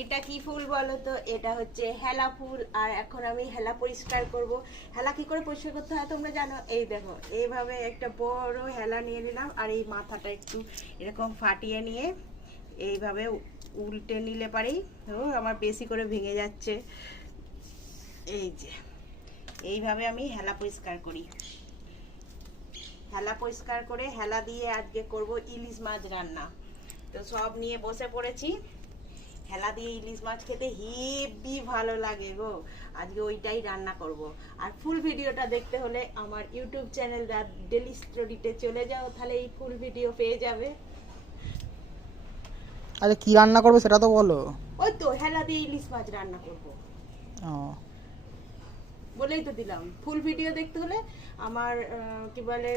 এটা কি ফুল বলো তো? এটা হচ্ছে হেলা ফুল। আর এখন আমি হেলা পরিষ্কার করব। হেলা কি করে পরিষ্কার করতে হয় তোমরা জানো? এই দেখো, এইভাবে একটা বড় হেলা নিয়ে নিলাম, আর এই মাথাটা একটু এরকম ফাটিয়ে নিয়ে এইভাবে উল্টে নিলে পারেই। ও আমার বেশি করে ভেঙে যাচ্ছে। এই যে এইভাবে আমি হেলা পরিষ্কার করি। হেলা পরিষ্কার করে হেলা দিয়ে আজকে করব ইলিশ মাছ রান্না। তো সব নিয়ে বসে পড়েছি। হেলা দিয়ে ইলিশ মাছ খেতে হেবি ভালো লাগে গো। আজকে ওইটাই রান্না করব। আর ফুল ভিডিওটা দেখতে হলে আমার ইউটিউব চ্যানেল ডেলি স্টোরিতে চলে যাও, তাহলে এই ফুল ভিডিও পেয়ে যাবে। আচ্ছা, কি রান্না করবে সেটা তো বলো। ওই তো হেলা দিয়ে ইলিশ মাছ রান্না করব, ও, বলেই তো দিলাম। ফুল ভিডিও দেখতে হলে আমার কি বলে